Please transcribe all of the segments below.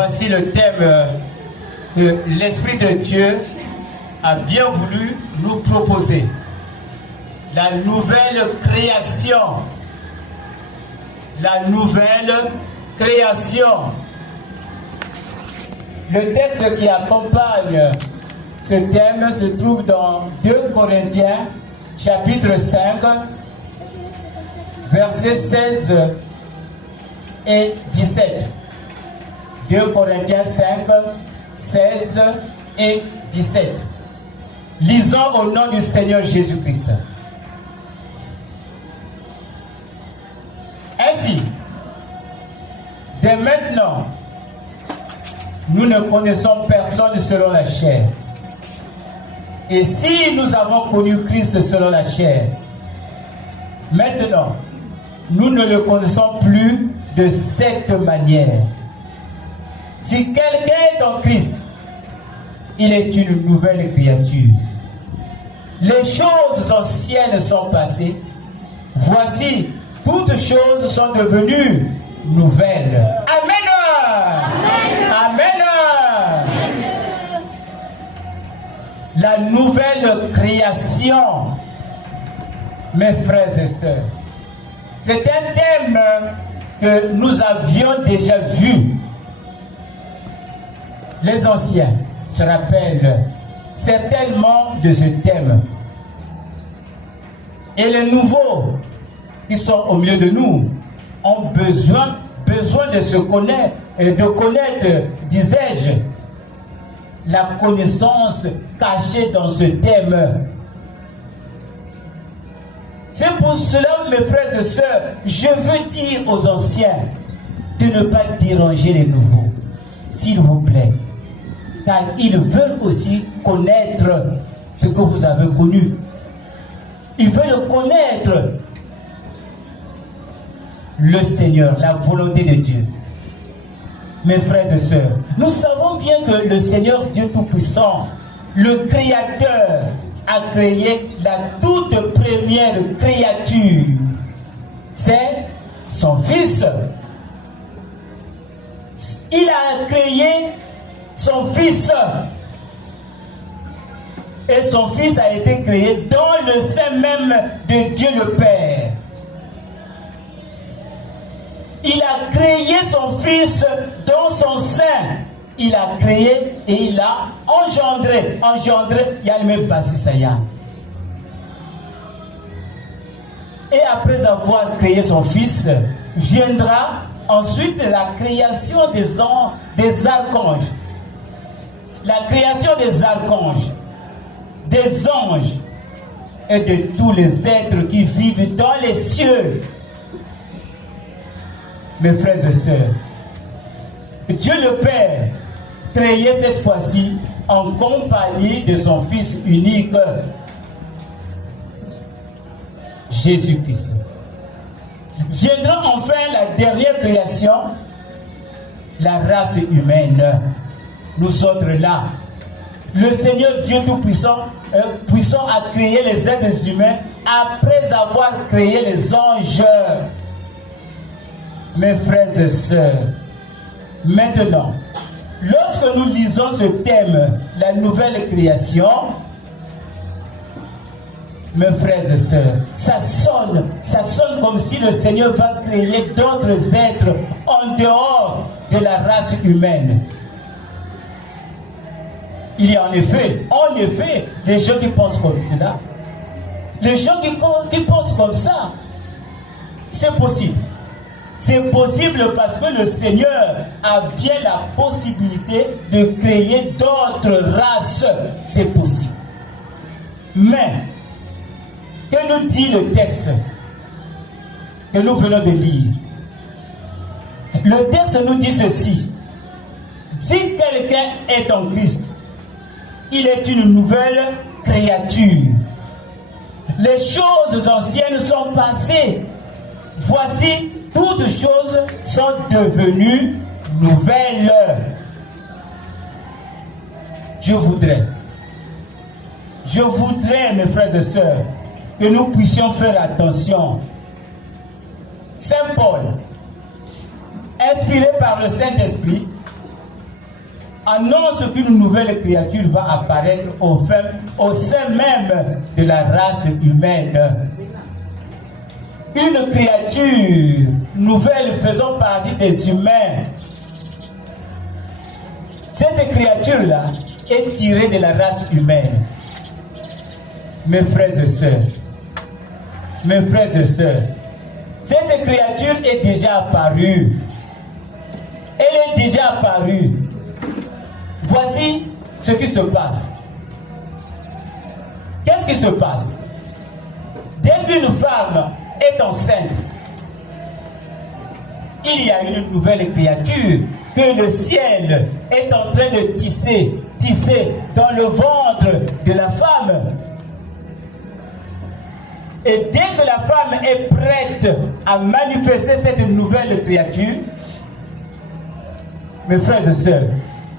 Voici le thème que l'Esprit de Dieu a bien voulu nous proposer. La nouvelle création. La nouvelle création. Le texte qui accompagne ce thème se trouve dans 2 Corinthiens, chapitre 5, versets 16 et 17. 2 Corinthiens 5, 16 et 17. Lisons au nom du Seigneur Jésus-Christ. Ainsi, dès maintenant, nous ne connaissons personne selon la chair. Et si nous avons connu Christ selon la chair, maintenant, nous ne le connaissons plus de cette manière. Si quelqu'un est en Christ, il est une nouvelle créature. Les choses anciennes sont passées. Voici, toutes choses sont devenues nouvelles. Amen. Amen. Amen. La nouvelle création, mes frères et sœurs, c'est un thème que nous avions déjà vu. Les anciens se rappellent certainement de ce thème. Et les nouveaux qui sont au milieu de nous ont besoin de se connaître et de connaître, disais-je, la connaissance cachée dans ce thème. C'est pour cela, mes frères et sœurs, je veux dire aux anciens de ne pas déranger les nouveaux, s'il vous plaît. Car ils veulent aussi connaître ce que vous avez connu. Ils veulent connaître le Seigneur, la volonté de Dieu. Mes frères et sœurs, nous savons bien que le Seigneur Dieu Tout-Puissant, le Créateur, a créé la toute première créature. C'est son Fils. Il a créé son Fils. Et son Fils a été créé dans le sein même de Dieu le Père. Il a créé son Fils dans son sein. Il a créé et il a engendré. Engendré, Yalme Basisaya. Et après avoir créé son Fils, viendra ensuite la création des archanges. La création des archanges, des anges et de tous les êtres qui vivent dans les cieux. Mes frères et sœurs, Dieu le Père créé cette fois-ci en compagnie de son Fils unique, Jésus-Christ. Viendra enfin la dernière création, la race humaine. Nous autres là, le Seigneur Dieu Tout-Puissant puissant a créé les êtres humains après avoir créé les anges. Mes frères et sœurs, maintenant, lorsque nous lisons ce thème, la nouvelle création, mes frères et sœurs, ça sonne comme si le Seigneur va créer d'autres êtres en dehors de la race humaine. Il y a en effet, des gens qui pensent comme cela. Les gens qui pensent comme ça, c'est possible. C'est possible parce que le Seigneur a bien la possibilité de créer d'autres races. C'est possible. Mais, que nous dit le texte que nous venons de lire? Le texte nous dit ceci. Si quelqu'un est en Christ, il est une nouvelle créature. Les choses anciennes sont passées. Voici, toutes choses sont devenues nouvelles. Je voudrais, mes frères et sœurs, que nous puissions faire attention. Saint Paul, inspiré par le Saint-Esprit, annonce qu'une nouvelle créature va apparaître au sein même de la race humaine. Une créature nouvelle faisant partie des humains. Cette créature-là est tirée de la race humaine. Mes frères et sœurs, cette créature est déjà apparue. Elle est déjà apparue. Voici ce qui se passe. Qu'est-ce qui se passe? Dès qu'une femme est enceinte, il y a une nouvelle créature que le ciel est en train de tisser dans le ventre de la femme. Et dès que la femme est prête à manifester cette nouvelle créature, mes frères et sœurs,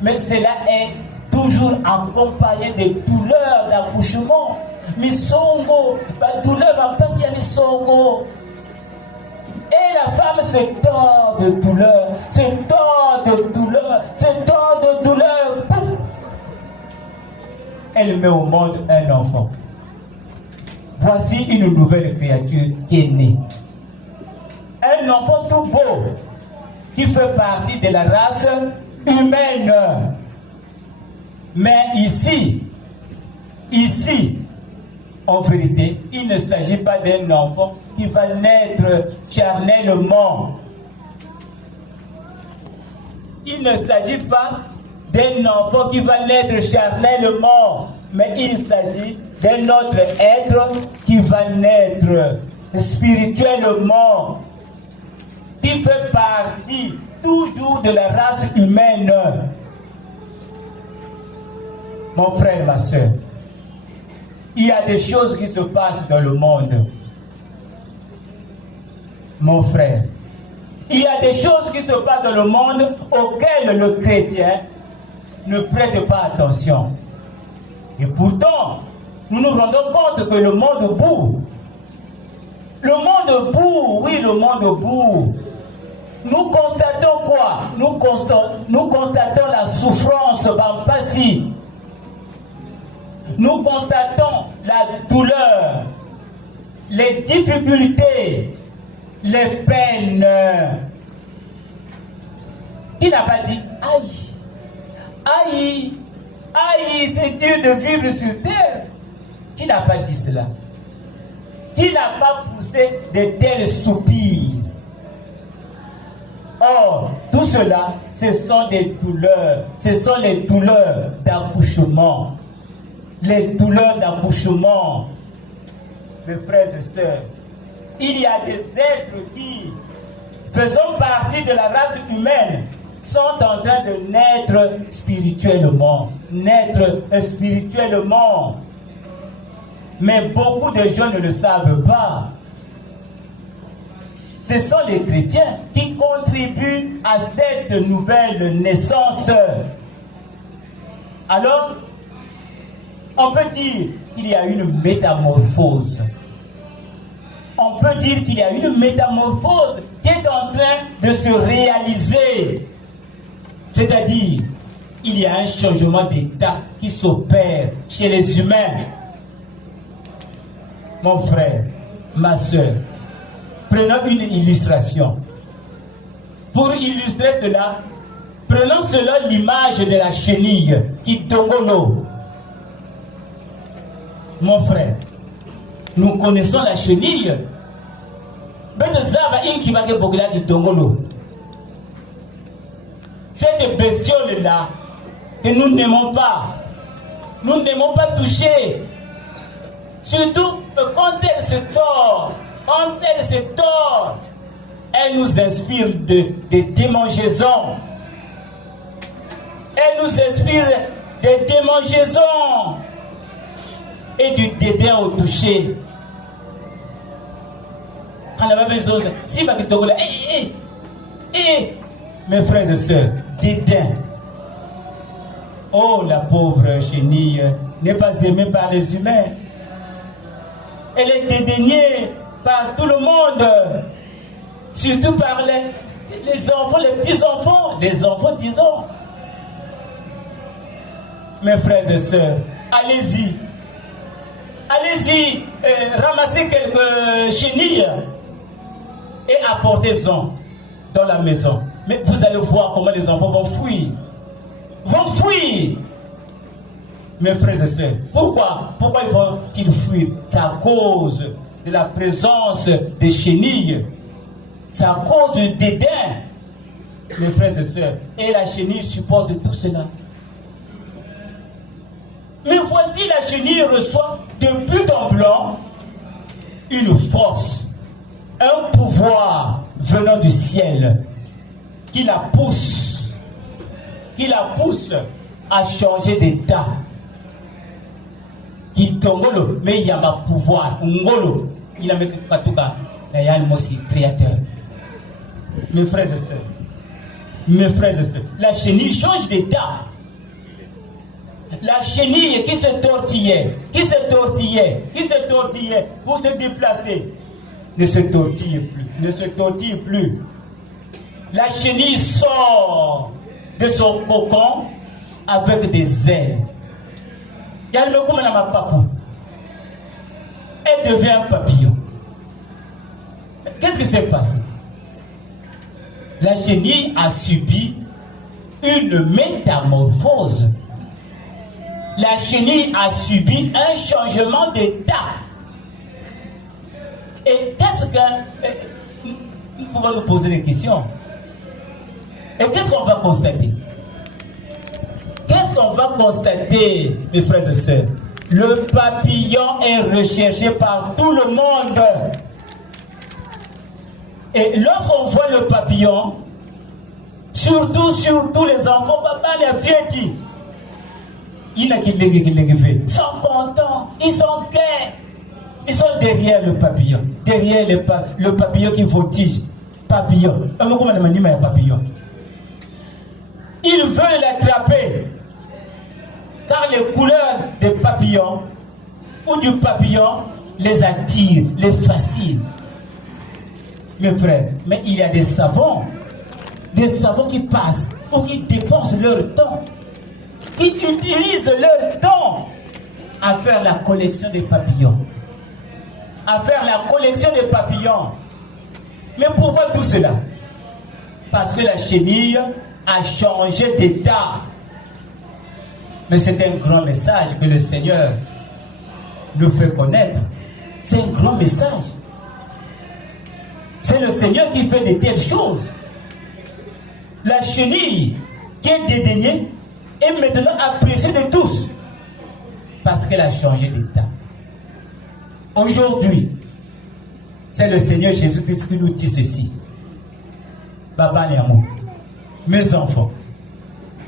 mais cela est toujours accompagné de douleurs d'accouchement. Misongo, la douleur va passer à misongo. Et la femme se tord de douleur, pouf! Elle met au monde un enfant. Voici une nouvelle créature qui est née. Un enfant tout beau, qui fait partie de la race humaine. Mais ici, en vérité, il ne s'agit pas d'un enfant qui va naître charnellement. Il ne s'agit pas d'un enfant qui va naître charnellement, mais il s'agit d'un autre être qui va naître spirituellement, qui fait partie toujours de la race humaine. Mon frère, ma soeur, il y a des choses qui se passent dans le monde. Mon frère, il y a des choses qui se passent dans le monde auxquelles le chrétien ne prête pas attention. Et pourtant, nous nous rendons compte que le monde boue. Le monde boue, oui, le monde boue. Nous constatons quoi? Nous constatons la souffrance, Bampasi. Nous constatons la douleur, les difficultés, les peines. Qui n'a pas dit aïe, c'est dur de vivre sur terre? Qui n'a pas dit cela? Qui n'a pas poussé de tels soupirs? Or, tout cela, ce sont des douleurs, ce sont les douleurs d'accouchement. Les douleurs d'accouchement. Mes frères et sœurs, il y a des êtres qui, faisant partie de la race humaine, sont en train de naître spirituellement. Mais beaucoup de gens ne le savent pas. Ce sont les chrétiens qui contribuent à cette nouvelle naissance. Alors, on peut dire qu'il y a une métamorphose. On peut dire qu'il y a une métamorphose qui est en train de se réaliser. C'est-à-dire, il y a un changement d'état qui s'opère chez les humains. Mon frère, ma soeur, prenons une illustration. Pour illustrer cela, prenons cela l'image de la chenille qui dongolo. Mon frère, nous connaissons la chenille. Cette bestiole-là que nous n'aimons pas, toucher. Surtout quand elle se tord, elle nous inspire des démangeaisons. Et du dédain au toucher. Mes frères et sœurs, dédain. Oh, la pauvre chenille n'est pas aimée par les humains. Elle est dédaignée par tout le monde. Surtout par les enfants, les petits-enfants. Les enfants, disons. mes frères et sœurs, allez-y. Allez-y, ramassez quelques chenilles et apportez-en dans la maison. Mais vous allez voir comment les enfants vont fuir. Vont fuir. Mes frères et sœurs, pourquoi vont-ils fuir? C'est à cause de la présence des chenilles. C'est à cause du dédain, mes frères et sœurs. Et la chenille supporte tout cela. Mais voici la chenille reçoit de but en blanc une force, un pouvoir venant du ciel qui la pousse à changer d'état. Qui tongolo, mais il y a un pouvoir, ngolo, il a mis patuka, il y a un aussi créateur. Mes frères et sœurs, la chenille change d'état. La chenille qui se tortillait pour se déplacer, ne se tortille plus. La chenille sort de son cocon avec des ailes. Elle devient un papillon. Qu'est-ce qui s'est passé? La chenille a subi une métamorphose. La chenille a subi un changement d'état. Et qu'est-ce que... Nous pouvons nous poser des questions. Et qu'est-ce qu'on va constater? Qu'est-ce qu'on va constater, mes frères et sœurs? Le papillon est recherché par tout le monde. Et lorsqu'on voit le papillon, surtout les enfants, papa, les filles, ils sont contents, ils sont gais. Ils sont derrière le papillon. Derrière le papillon qui voltige. Papillon. Ils veulent l'attraper. Car les couleurs des papillons ou du papillon les attirent, les fascinent. Mes frères, mais il y a des savants qui passent ou qui dépensent leur temps, qui utilisent leur temps à faire la collection des papillons. Mais pourquoi tout cela? Parce que la chenille a changé d'état. Mais c'est un grand message que le Seigneur nous fait connaître. C'est un grand message. C'est le Seigneur qui fait de telles choses. La chenille qui est dédaignée est maintenant appréciée de tous. Parce qu'elle a changé d'état. Aujourd'hui, c'est le Seigneur Jésus-Christ qui nous dit ceci. Baba Niamou, mes enfants,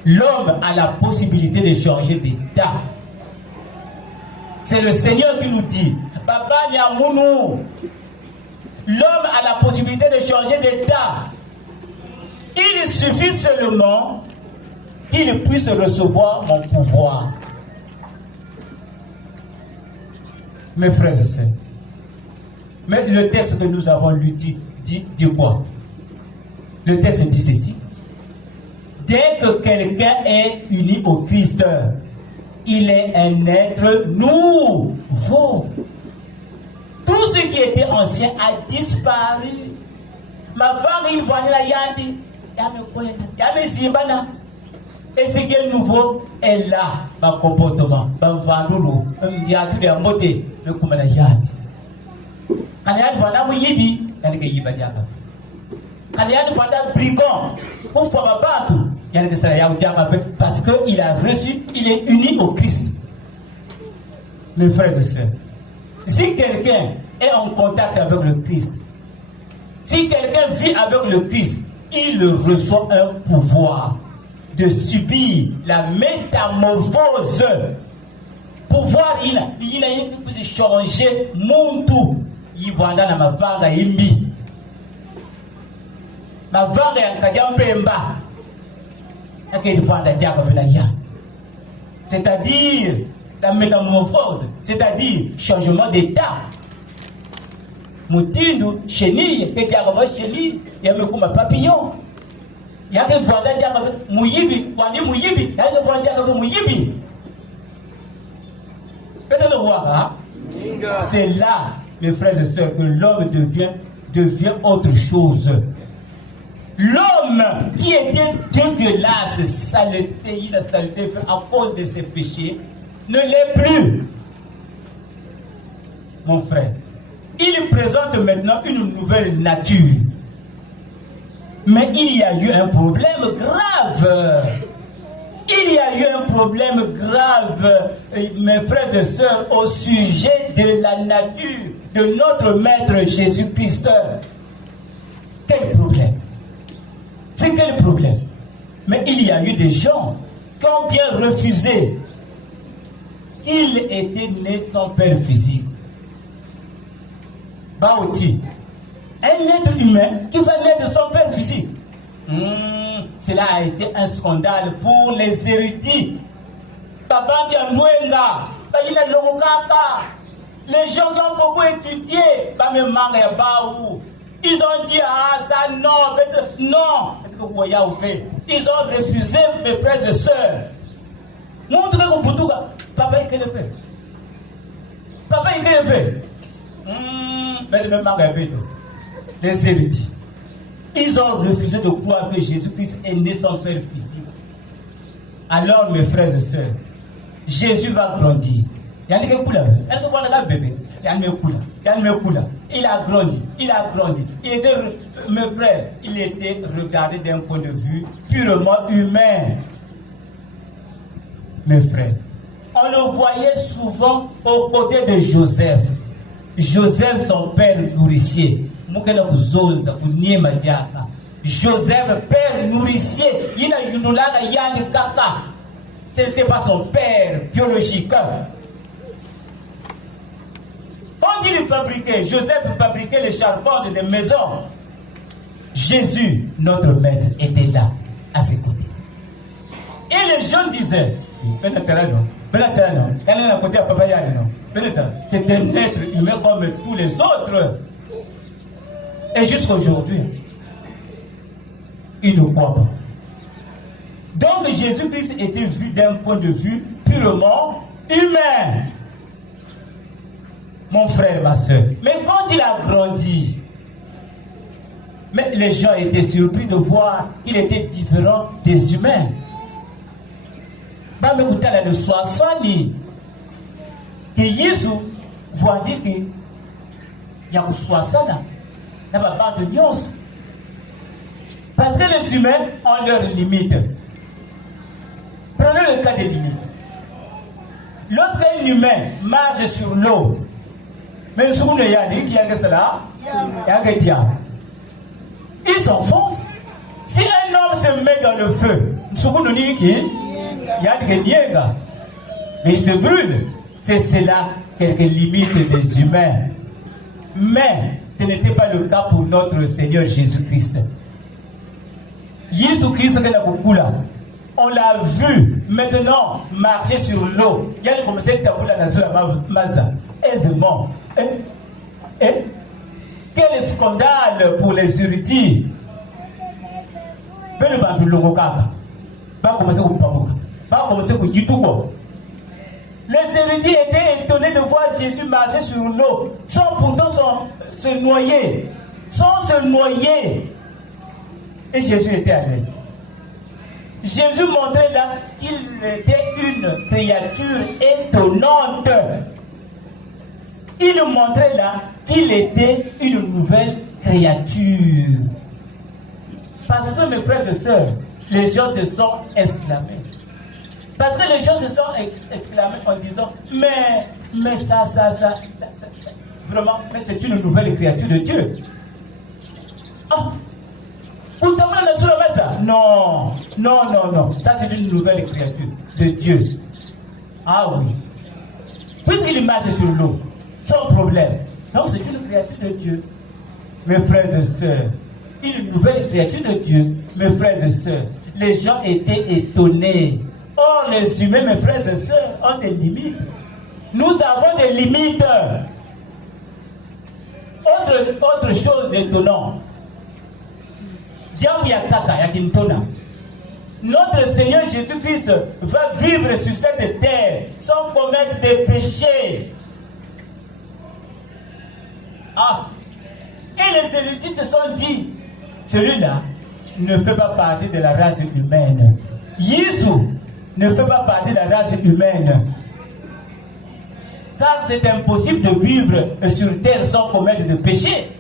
l'homme a la possibilité de changer d'état. C'est le Seigneur qui nous dit, Baba Niamou, l'homme a la possibilité de changer d'état. Il suffit seulement qu'il puisse recevoir mon pouvoir. Mes frères et sœurs, mais le texte que nous avons lu dit quoi? Le texte dit ceci. Dès que quelqu'un est uni au Christ, il est un être nouveau. Tout ce qui était ancien a disparu. Ma vague, il voit la yandi. Et ce qui est nouveau est là. Ma comportement, ma vandolo, ma diatu de moté, le kumana yandi. Quand il y a un yibi, il y a un yiba diaka. Quand il y a un brigand, pour faire battre, il y a un diaka parce qu'il a reçu, il est uni au Christ. Mes frères et sœurs, si quelqu'un est en contact avec le Christ, si quelqu'un vit avec le Christ, il reçoit un pouvoir de subir la métamorphose. Pouvoir, il a changer monde. Il va dans ma vague à Imbi. Ma vague à Kadiampemba. C'est-à-dire la métamorphose, c'est-à-dire changement d'état. Moutindo, chenille, et diagoba chenille, il y a un papillon. Il y a des voix d'un diagoba, mouyibi, wani mouyibi, il y a des voix d'un diagoba mouyibi. C'est là, mes frères et sœurs, que l'homme devient autre chose. L'homme qui était dégueulasse, saleté, saleté à cause de ses péchés, ne l'est plus. Mon frère, il présente maintenant une nouvelle nature. Mais il y a eu un problème grave. Il y a eu un problème grave, mes frères et sœurs, au sujet de la nature de notre Maître Jésus-Christ. Quel problème? C'est quel problème? Mais il y a eu des gens qui ont bien refusé qu'il était né sans père physique. Baouti, un être humain qui va naître sans père physique. Cela a été un scandale pour les érudits. Les gens qui ont beaucoup étudié, ils ont dit, ah ça non, non. Ils ont refusé, mes frères et sœurs. Montrez-vous, papa, il le fait. Papa, il le fait. Les érudits. Ils ont refusé de croire que Jésus-Christ est né sans père physique. Alors, mes frères et sœurs, Jésus va grandir. Il a grandi, il a grandi. Mes frères, il était regardé d'un point de vue purement humain. Mes frères, on le voyait souvent aux côtés de Joseph. Joseph, son père nourricier. Joseph, père nourricier, ce n'était pas son père biologique. Quand il fabriquait, Joseph fabriquait les charpentes des maisons, Jésus, notre maître, était là, à ses côtés. Et les gens disaient, c'est un être humain comme tous les autres. Et jusqu'à aujourd'hui, il ne croit pas. Donc Jésus-Christ était vu d'un point de vue purement humain. Mon frère, ma soeur. Mais quand il a grandi, mais les gens étaient surpris de voir qu'il était différent des humains. Bah, mais vous avez le soissoni. Et Jésus voit dire que il y a un soissona. Il n'y a pas de nuance. Parce que les humains ont leurs limites. Prenez le cas des limites. Lorsqu'un humain marche sur l'eau, mais souvent il y a dit qu'il y a que cela, il y a que diable. Il s'enfonce. Si un homme se met dans le feu, souvent nous dit qu'il y a que niega, mais il se brûle. C'est cela quelques limites des humains. Mais ce n'était pas le cas pour notre Seigneur Jésus-Christ. Jésus-Christ, on l'a vu maintenant marcher sur l'eau. Il y a comme cette taboula dans la maza. Aisément. Et quel scandale pour les érudits. Ben le Longokaka. Pas commencer au Pamoka. Pas commencer au Yituko. Les érudits étaient étonnés de voir Jésus marcher sur l'eau sans pourtant se noyer. Sans se noyer. Et Jésus était à l'aise. Jésus montrait là qu'il était une créature étonnante. Il nous montrait là qu'il était une nouvelle créature. Parce que mes frères et sœurs, les gens se sont exclamés. Parce que les gens se sont exclamés en disant, mais ça, vraiment, mais c'est une nouvelle créature de Dieu. Oh, non, ça c'est une nouvelle créature de Dieu. Ah oui. Puisqu'il marche sur l'eau, sans problème. Donc c'est une créature de Dieu. Mes frères et sœurs, une nouvelle créature de Dieu, mes frères et sœurs, les gens étaient étonnés. Or, les humains, mes frères et sœurs, ont des limites. Nous avons des limites. Autre chose étonnante. Diamou ya kaka ya kintona. notre Seigneur Jésus-Christ va vivre sur cette terre sans commettre des péchés. Ah, et les érudits se sont dit, celui-là ne fait pas partie de la race humaine. Jésus ne fait pas partie de la race humaine. Car c'est impossible de vivre sur terre sans commettre de péché.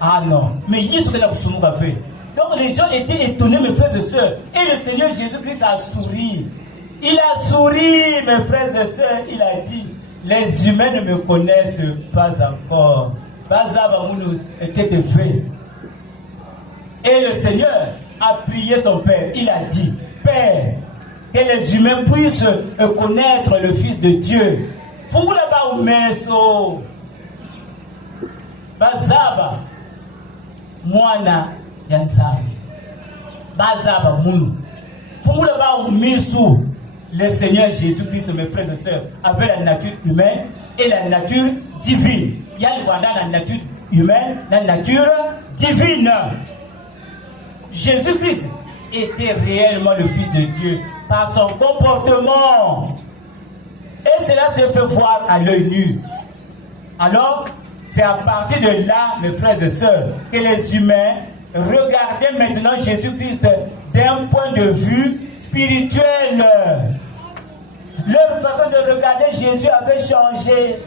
Ah non, mais Jésus a fait. Donc les gens étaient étonnés, mes frères et sœurs. Et le Seigneur Jésus-Christ a souri. Il a souri, mes frères et sœurs. Il a dit, les humains ne me connaissent pas encore. Était de fait. Et le Seigneur a prié son Père. Il a dit, Père, que les humains puissent connaître le Fils de Dieu. Fungula ba umeso. Bazaba. Mwana yansabi. Bazaba munu. Fungula ba umisu. Le Seigneur Jésus-Christ, mes frères et sœurs, avait la nature humaine et la nature divine. Il y a la nature humaine, la nature divine. Jésus-Christ était réellement le Fils de Dieu par son comportement. Et cela s'est fait voir à l'œil nu. Alors, c'est à partir de là, mes frères et sœurs, que les humains regardaient maintenant Jésus-Christ d'un point de vue spirituel. Leur façon de regarder Jésus avait changé.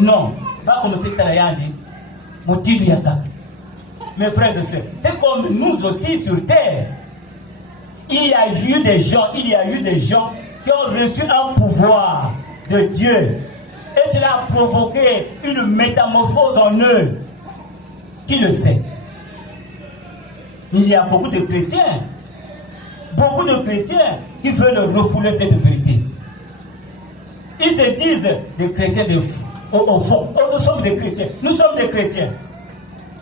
Non, pas comme c'est Talayandi. Mes frères et sœurs, c'est comme nous aussi sur terre. Il y a eu des gens qui ont reçu un pouvoir de Dieu. Et cela a provoqué une métamorphose en eux. Qui le sait? Il y a beaucoup de chrétiens qui veulent refouler cette vérité. Ils se disent des chrétiens au fond. Oh, nous sommes des chrétiens.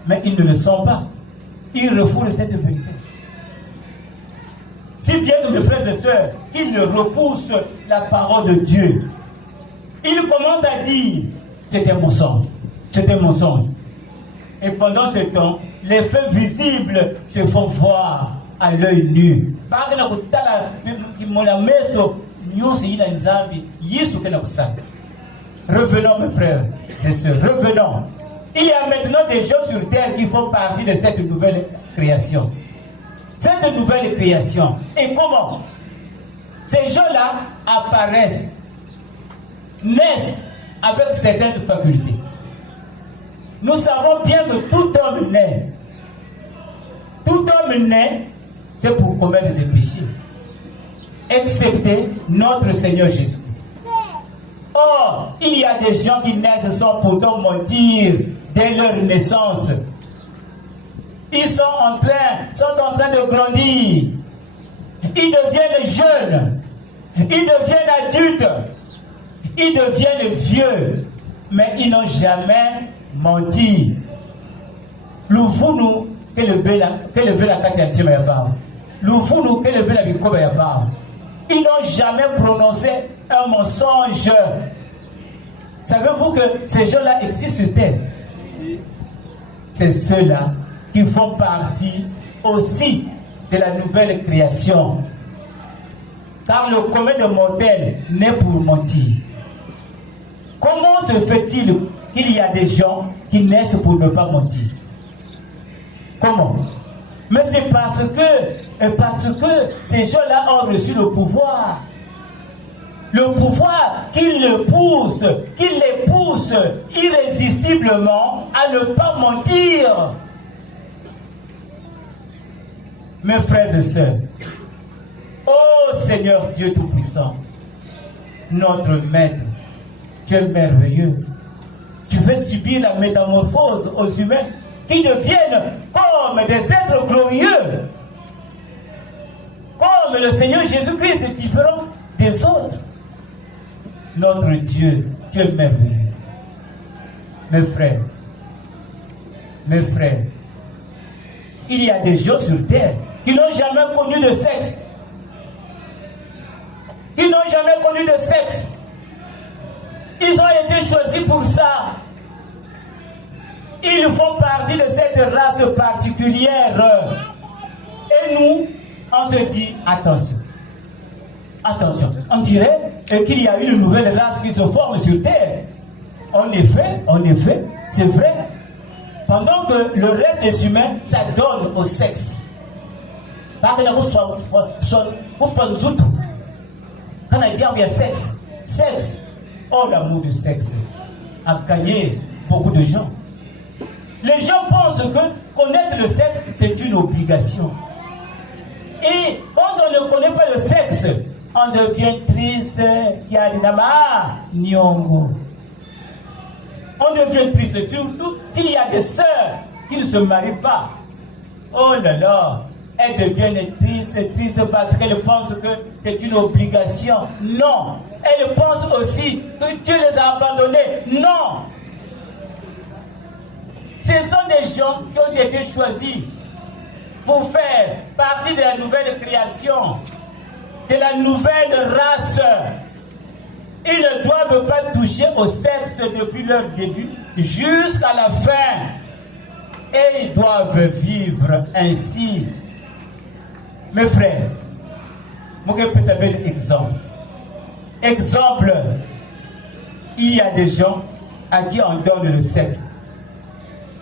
Mais ils ne le sont pas. Ils refoulent cette vérité. Si bien que mes frères et sœurs, ils repoussent la parole de Dieu. Ils commencent à dire, c'est un mensonge. Et pendant ce temps, les faits visibles se font voir à l'œil nu. Revenons, mes frères et sœurs, revenons. Il y a maintenant des gens sur terre qui font partie de cette nouvelle création. Cette nouvelle création. Et comment? Ces gens-là apparaissent, naissent avec certaines facultés. Nous savons bien que tout homme naît, c'est pour commettre des péchés, excepté notre Seigneur Jésus-Christ. Or, il y a des gens qui naissent sans pourtant mentir dès leur naissance. Ils sont en train de grandir. Ils deviennent jeunes. Ils deviennent adultes. Ils deviennent vieux. Mais ils n'ont jamais menti. L'ouvunu que le veut la katiantima ya bao. L'ouvunu que le veut la bikoba ya bao. Ils n'ont jamais prononcé un mensonge. Savez-vous que ces gens-là existent sur terre? C'est ceux-là qui font partie aussi de la nouvelle création. Car le commun de mortels naît pour mentir. Comment se fait-il qu'il y a des gens qui naissent pour ne pas mentir? Comment? Mais c'est parce que ces gens-là ont reçu le pouvoir. Le pouvoir qui les pousse irrésistiblement à ne pas mentir. Mes frères et sœurs, ô Seigneur Dieu Tout-Puissant, notre Maître, tu es merveilleux. Tu fais subir la métamorphose aux humains qui deviennent comme des êtres glorieux. Comme le Seigneur Jésus-Christ est différent des autres. Notre Dieu, tu es merveilleux. Mes frères, il y a des gens sur terre qui n'ont jamais connu de sexe. Ils ont été choisis pour ça. Ils font partie de cette race particulière. Et nous, on se dit, attention. Attention. On dirait qu'il y a une nouvelle race qui se forme sur Terre. En effet, c'est vrai. Pendant que le reste des humains s'adonne au sexe. Quand on dit qu'il y a sexe, oh, l'amour du sexe a gagné beaucoup de gens. Les gens pensent que connaître le sexe, c'est une obligation. Et quand on ne connaît pas le sexe, on devient triste. On devient triste, surtout s'il y a des sœurs qui ne se marient pas. Oh là là, elles deviennent tristes parce qu'elles pensent que c'est une obligation. Non, elles pensent aussi que Dieu les a abandonnés. Non. Ce sont des gens qui ont été choisis pour faire partie de la nouvelle création, de la nouvelle race. Ils ne doivent pas toucher au sexe depuis leur début jusqu'à la fin. Et ils doivent vivre ainsi. Mes frères, moi je peux savoir l'exemple. Exemple, il y a des gens à qui on donne le sexe.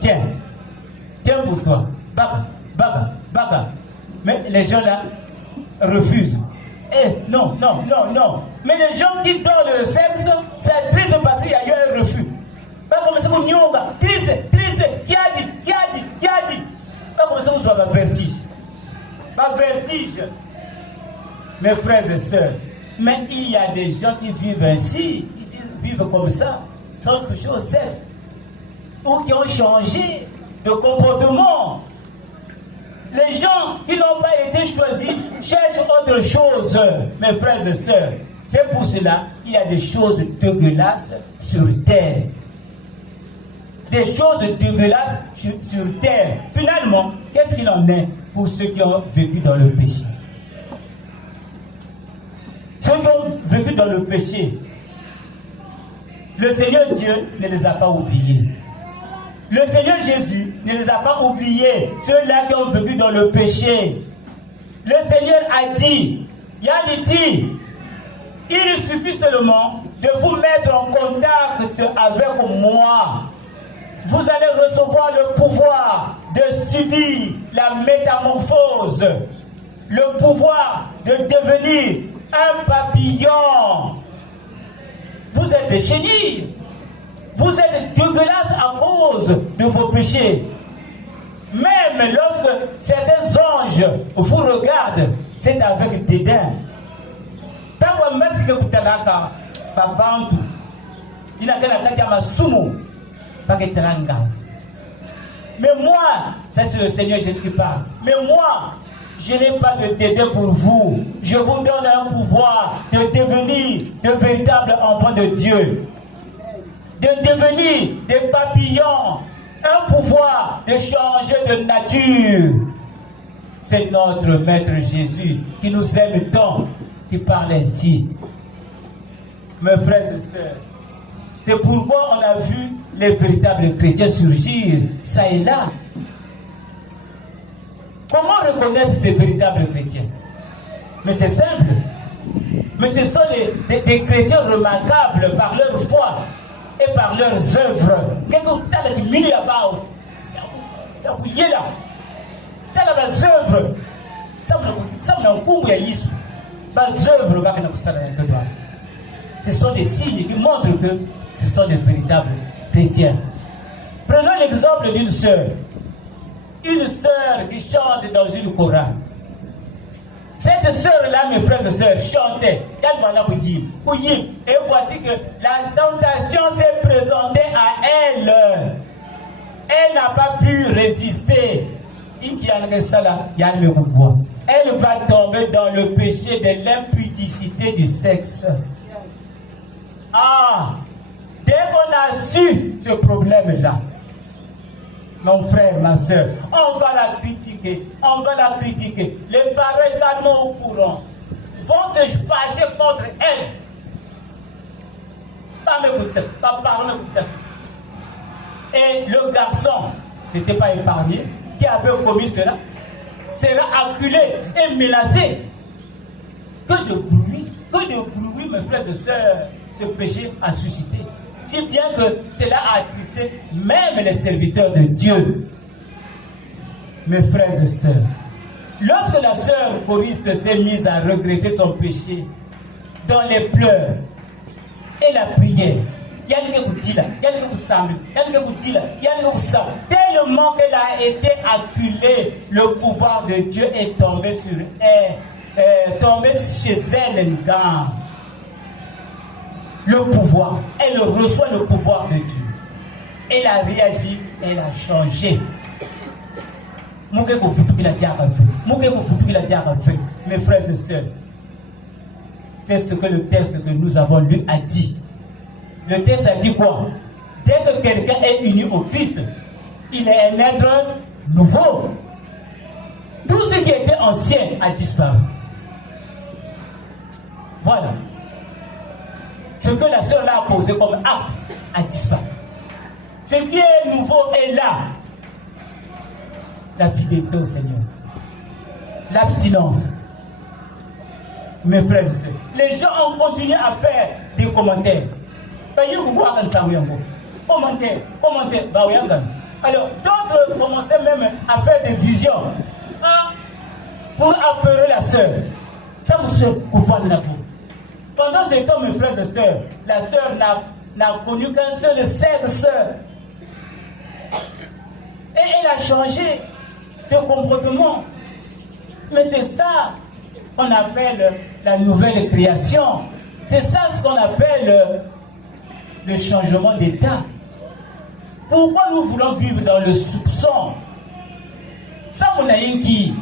Tiens pour toi, baga. Mais les gens là refusent. Non. Mais les gens qui donnent le sexe, c'est triste parce qu'il y a eu un refus. Pas comme ça, vous nyonga, triste, qui a dit. Pas comme ça, vous avez un vertige. Pas vertige. Mes frères et sœurs, mais il y a des gens qui vivent ainsi, qui vivent comme ça, sans toucher au sexe, ou qui ont changé de comportement. Les gens qui n'ont pas été choisis cherchent autre chose, mes frères et sœurs. C'est pour cela qu'il y a des choses dégueulasses sur terre. Des choses dégueulasses sur terre. Finalement, qu'est-ce qu'il en est pour ceux qui ont vécu dans le péché? Ceux qui ont vécu dans le péché, le Seigneur Dieu ne les a pas oubliés. Le Seigneur Jésus ne les a pas oubliés, ceux-là qui ont vécu dans le péché. Le Seigneur a dit, il suffit seulement de vous mettre en contact avec moi. Vous allez recevoir le pouvoir de subir la métamorphose, le pouvoir de devenir un papillon. Vous êtes des chenilles. Vous êtes dégueulasses à cause de vos péchés. Même lorsque certains anges vous regardent, c'est avec dédain. Tant que vous talaka, babantu, il a mais moi, ça c'est le Seigneur Jésus qui parle. Mais moi, je n'ai pas de dédain pour vous. Je vous donne un pouvoir de devenir de véritables enfants de Dieu. De devenir des papillons. Un pouvoir de changer de nature. C'est notre Maître Jésus qui nous aime tant, qui parle ainsi. Mes frères et sœurs, c'est pourquoi on a vu les véritables chrétiens surgir, ça et là. Comment reconnaître ces véritables chrétiens? Mais c'est simple. Mais ce sont des chrétiens remarquables par leur foi et par leurs œuvres. Ce sont des signes qui montrent que ce sont des véritables chrétiens. Prenons l'exemple d'une sœur. Une sœur qui chante dans une chorale. Cette sœur-là, mes frères et sœurs, chantait. Et voici que la tentation s'est présentée à elle. Elle n'a pas pu résister. Elle va tomber dans le péché de l'impudicité du sexe. Ah, dès qu'on a su ce problème-là, mon frère, ma soeur, on va la critiquer, Les parents également au courant vont se fâcher contre elle. Et le garçon n'était pas épargné, qui avait commis cela, sera acculé et menacé. Que de bruit, mes frères et sœurs, ce péché a suscité. Si bien que cela a attristé même les serviteurs de Dieu. Mes frères et sœurs, lorsque la sœur choriste s'est mise à regretter son péché, dans les pleurs et la prière, tellement qu'elle a été acculée, le pouvoir de Dieu est tombé sur elle, tombé chez elle dans le pouvoir. Elle reçoit le pouvoir de Dieu. Elle a réagi, elle a changé. Mes frères et sœurs, c'est ce que le texte que nous avons lu a dit. Le texte a dit quoi? Dès que quelqu'un est uni au Christ, il est un être nouveau. Tout ce qui était ancien a disparu. Voilà. Ce que la sœur là a posé comme acte a disparu. Ce qui est nouveau est là. La fidélité au Seigneur. L'abstinence. Mes frères et sœurs, les gens ont continué à faire des commentaires. Commentaires. Alors, d'autres commençaient même à faire des visions pour apeurer la sœur. Ça vous se couvre la peau. Pendant ce temps, mes frères et sœurs, la sœur n'a connu qu'un seul sexe. Et elle a changé de comportement. Mais c'est ça qu'on appelle la nouvelle création. C'est ça ce qu'on appelle le changement d'état. Pourquoi nous voulons vivre dans le soupçon? Ça, on a qui?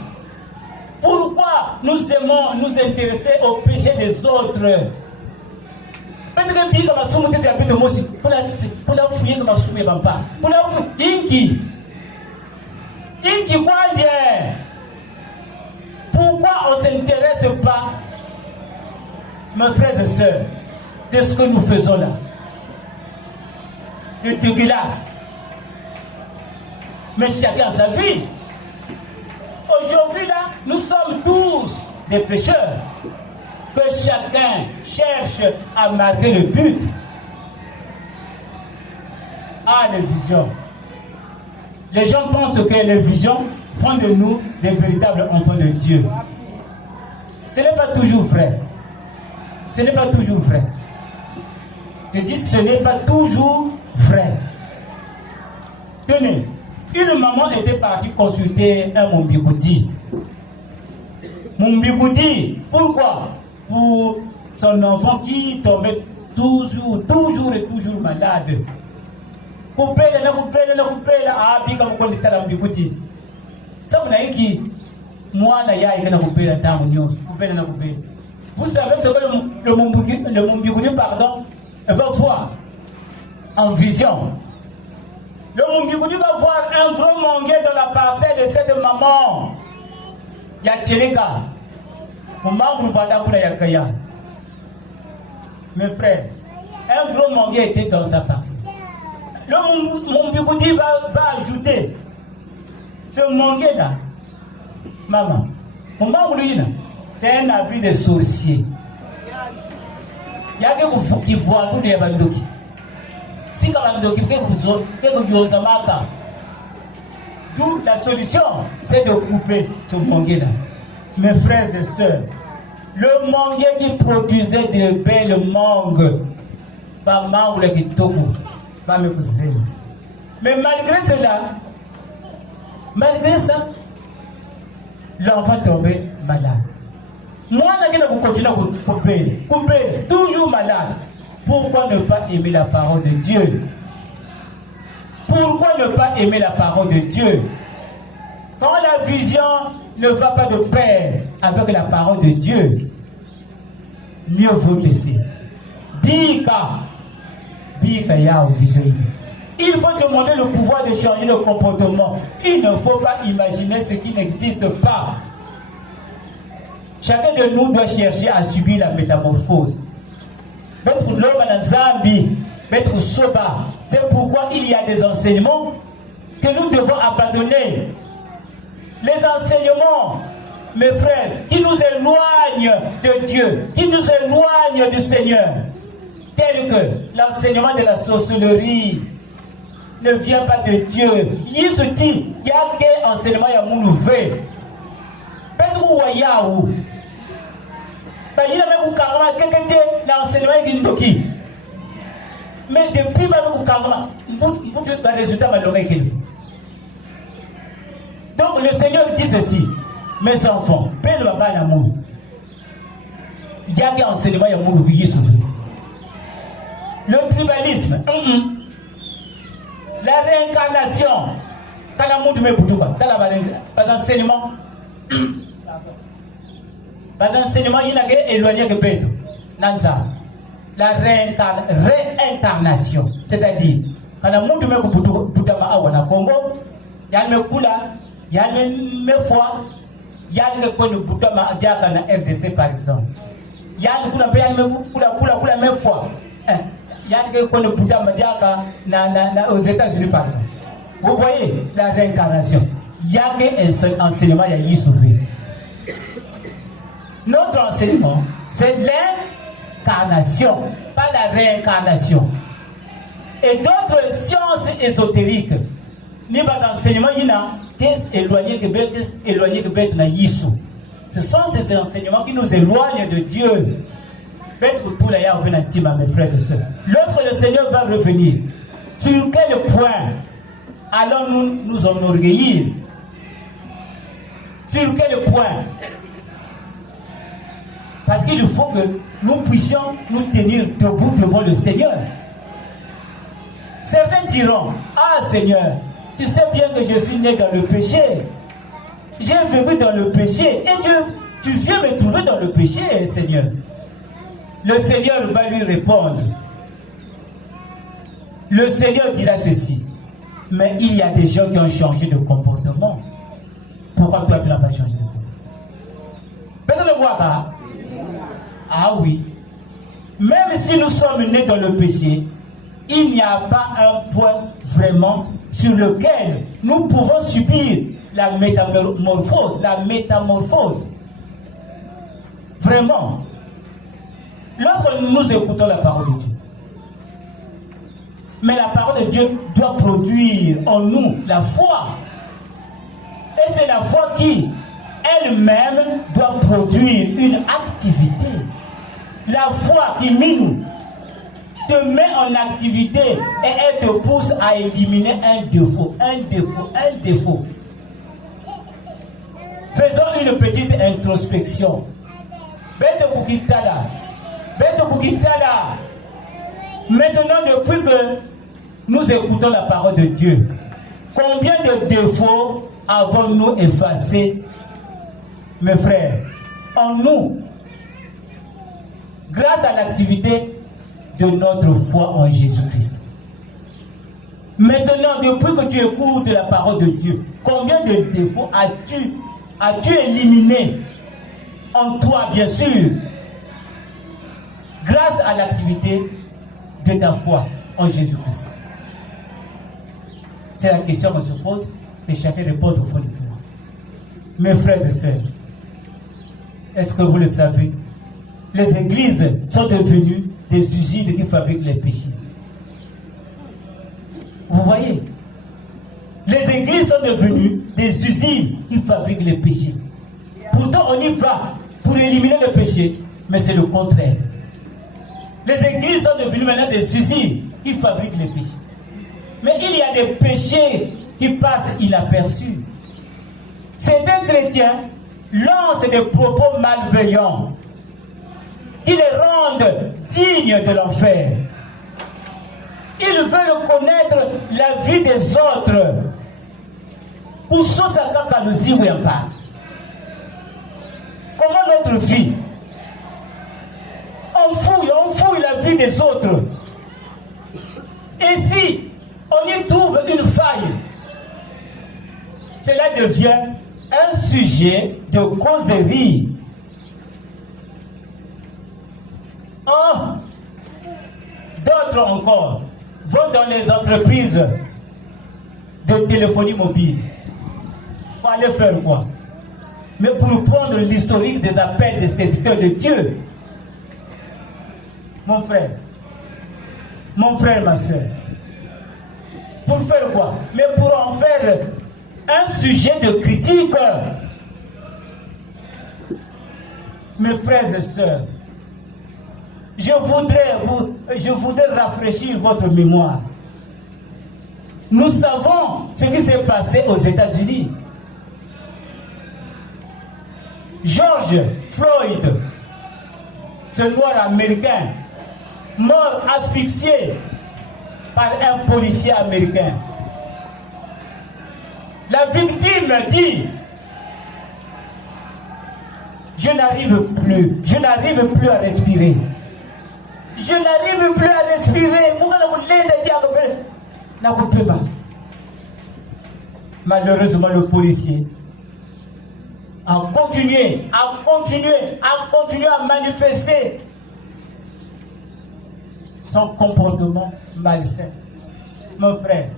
Pourquoi nous aimons nous intéresser au péché des autres? Pourquoi on ne s'intéresse pas, mes frères et sœurs, de ce que nous faisons là? De dégueulasse. Mais chacun a sa vie. Aujourd'hui là, nous sommes tous des pécheurs. Que chacun cherche à marquer le but. Ah, les visions. Les gens pensent que les visions font de nous des véritables enfants de Dieu. Ce n'est pas toujours vrai. Ce n'est pas toujours vrai. Je dis ce n'est pas toujours vrai. Tenez, une maman était partie consulter un Mumbigoudi. Mumbigoudi, pourquoi? Pour son enfant qui tombait toujours malade. Vous savez ce que le Mumbigoudi, pardon, va voir en vision. Le Mumbigoudi va voir un gros manguet dans la parcelle de cette maman. Il y a Tcheleka. Mes frères, un gros manguet était dans sa parcelle. Le Mumbigoudi va ajouter ce manguet là. Maman, c'est un abri de sorciers. Il y a que qui voient tous les bandoki. Si d'où la solution, c'est de couper ce manguet-là. Mes frères et sœurs, le manguet qui produisait de belles mangues, mais malgré ça, l'enfant tombait malade. Moi, je continue à couper, toujours malade. Pourquoi ne pas aimer la parole de Dieu? Pourquoi ne pas aimer la parole de Dieu? Quand la vision ne va pas de pair avec la parole de Dieu, mieux vaut laisser. Bika ya vision. Il faut demander le pouvoir de changer le comportement. Il ne faut pas imaginer ce qui n'existe pas. Chacun de nous doit chercher à subir la métamorphose. Donc pour l'homme à la Zambie, Maître Soba. C'est pourquoi il y a des enseignements que nous devons abandonner. Les enseignements, mes frères, qui nous éloignent de Dieu, qui nous éloignent du Seigneur, tels que l'enseignement de la sorcellerie ne vient pas de Dieu. Jésus dit, il y a qu'un enseignement ya moulouvé. Pedro Wayaou. Il y a même carrément quelqu'un l'enseignement qui nous dit. Mais depuis même carrément, vous le résultat malheureux qu'il vous. Donc le Seigneur dit ceci, mes enfants, paix ne va pas l'amour. Il y a qu'un enseignement ya moulouvé Jésus. Le tribalisme, la réincarnation, quand la monde me bouge pas, dans l'enseignement, il y a éloigné que Pedro, Nanza, la réincarnation, c'est-à-dire quand la monde me bouge pas au Congo, il y a le Kula, il y a le foi, il y a le coin de Boutama à Diakana RDC par exemple, il y a le Kula, même foi. Il y a des gens qui aux États-Unis par exemple. Vous voyez la réincarnation. Il y a un enseignement qui est sauvé. Notre enseignement, c'est l'incarnation, pas la réincarnation. Et d'autres sciences ésotériques, ni pas d'enseignement, il y a éloigné de bête na Yisou. Ce sont ces enseignements qui nous éloignent de Dieu. Mes frères et sœurs. Lorsque le Seigneur va revenir, sur quel point allons-nous nous enorgueillir? Sur quel point? Parce qu'il faut que nous puissions nous tenir debout devant le Seigneur. Certains diront, ah Seigneur, tu sais bien que je suis né dans le péché. J'ai vécu dans le péché. Et tu viens me trouver dans le péché, Seigneur. Le Seigneur va lui répondre. Le Seigneur dira ceci. Mais il y a des gens qui ont changé de comportement. Pourquoi toi tu n'as pas changé de comportement? Personne ne voit pas. Ah oui. Même si nous sommes nés dans le péché, il n'y a pas un point vraiment sur lequel nous pouvons subir la métamorphose. La métamorphose. Vraiment. Lorsque nous écoutons la parole de Dieu, mais la parole de Dieu doit produire en nous la foi. Et c'est la foi qui, elle-même, doit produire une activité. La foi qui te met en activité et elle te pousse à éliminer un défaut. Faisons une petite introspection. Maintenant, depuis que nous écoutons la parole de Dieu, combien de défauts avons-nous effacés, mes frères, en nous, grâce à l'activité de notre foi en Jésus-Christ? Maintenant, depuis que tu écoutes la parole de Dieu, combien de défauts as-tu éliminé en toi, bien sûr, grâce à l'activité de ta foi en Jésus-Christ? C'est la question qu'on se pose et chacun répond au fond de toi. Mes frères et sœurs, est-ce que vous le savez? Les églises sont devenues des usines qui fabriquent les péchés. Vous voyez? Les églises sont devenues des usines qui fabriquent les péchés. Pourtant, on y va pour éliminer le péché, mais c'est le contraire. Les églises sont devenues maintenant des usines qui fabriquent les péchés. Mais il y a des péchés qui passent inaperçus. Certains chrétiens lancent des propos malveillants qui les rendent dignes de l'enfer. Ils veulent connaître la vie des autres. Où sont ces gens qui nous y pas? Comment notre vie? On fouille la vie des autres. Et si on y trouve une faille, cela devient un sujet de causerie. Oh, D'autres encore vont dans les entreprises de téléphonie mobile. Pour aller faire quoi? Mais pour prendre l'historique des appels des serviteurs de Dieu. Mon frère, ma soeur. Pour faire quoi? Mais pour en faire un sujet de critique. Mes frères et sœurs, je voudrais rafraîchir votre mémoire. Nous savons ce qui s'est passé aux États-Unis. George Floyd, ce noir américain, mort asphyxié par un policier américain. La victime dit: je n'arrive plus à respirer. Je n'arrive plus à respirer. Malheureusement, le policier a continué à manifester son comportement malsain. Mon frère,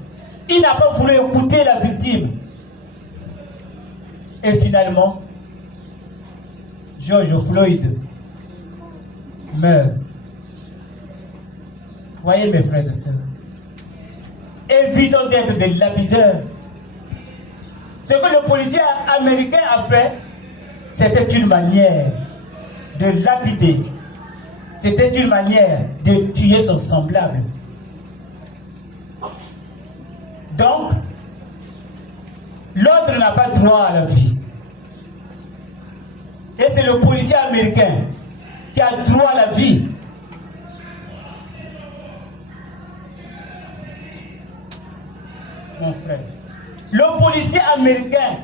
il n'a pas voulu écouter la victime. Et finalement, George Floyd meurt. Voyez mes frères et sœurs, évitons d'être des lapideurs. Ce que le policier américain a fait, c'était une manière de lapider. C'était une manière de tuer son semblable. Donc, l'autre n'a pas droit à la vie. Et c'est le policier américain qui a droit à la vie. Mon frère, le policier américain,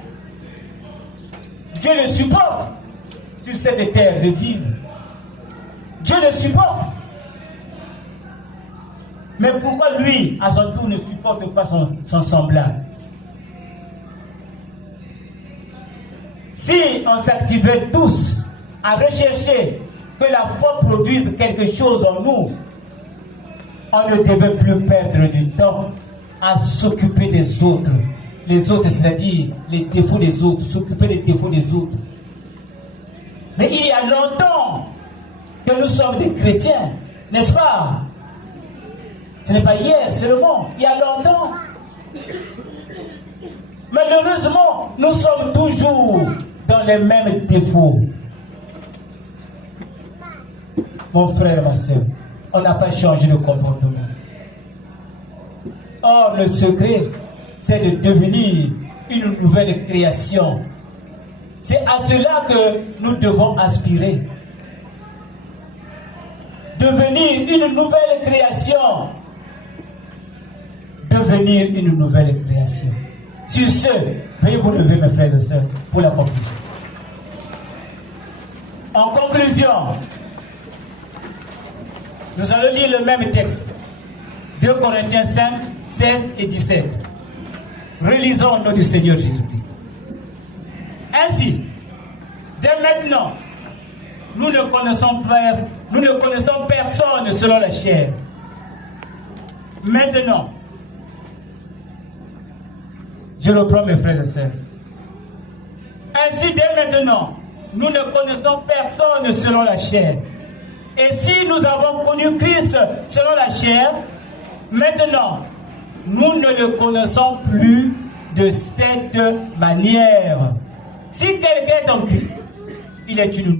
Dieu le supporte sur cette terre de vivre. Dieu le supporte. Mais pourquoi lui, à son tour, ne supporte pas son semblable? Si on s'activait tous à rechercher que la foi produise quelque chose en nous, on ne devait plus perdre du temps à s'occuper des autres. Les autres, c'est-à-dire les défauts des autres, s'occuper des défauts des autres. Mais il y a longtemps que nous sommes des chrétiens, n'est-ce pas? Ce n'est pas hier seulement, il y a longtemps. Malheureusement, nous sommes toujours dans les mêmes défauts. Mon frère, ma soeur, on n'a pas changé de comportement. Or, le secret, c'est de devenir une nouvelle création. C'est à cela que nous devons aspirer. Devenir une nouvelle création. Devenir une nouvelle création. Sur ce, veuillez vous lever, mes frères et sœurs, pour la conclusion. En conclusion, nous allons lire le même texte. 2 Corinthiens 5, 16 et 17. Relisons au nom du Seigneur Jésus-Christ. Ainsi, dès maintenant, nous ne connaissons personne selon la chair. Maintenant, je reprends mes frères et sœurs. Ainsi, dès maintenant, nous ne connaissons personne selon la chair. Et si nous avons connu Christ selon la chair, maintenant, nous ne le connaissons plus de cette manière. Si quelqu'un est en Christ, il est une